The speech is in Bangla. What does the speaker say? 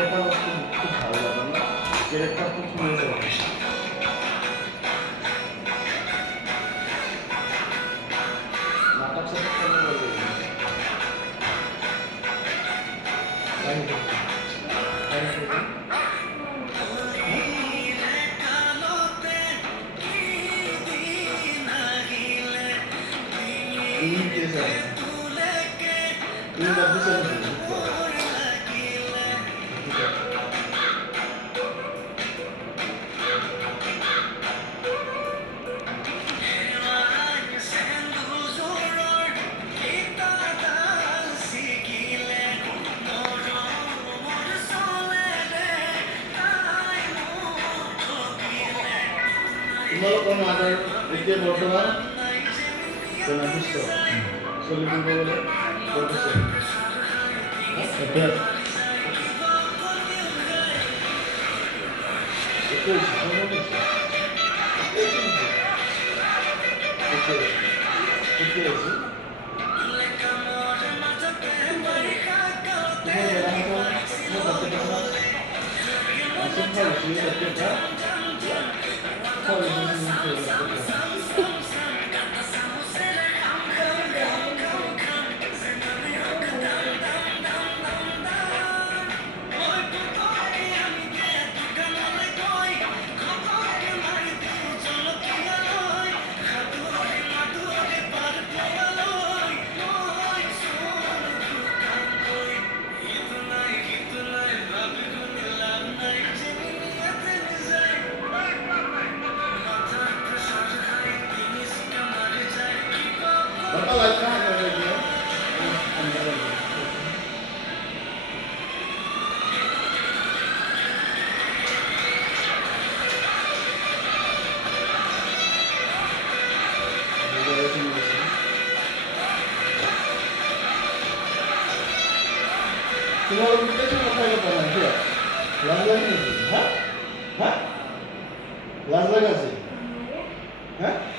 এটা আমার খুব ভালো লাগে না ক্যারেক্টার খুব সুন্দর নাটক সাথে কেমন লাগে কোন আদার এতে বর্তমান কোন অফিস সলিউশন বলে করতেছে এটা একটু সামনে আছে একটু আছে Bapak lagi ada lagi ya? Kalau kita cuma pakai apa nanti ya? Lagi, hah? Hah? Lagi sih? Hah?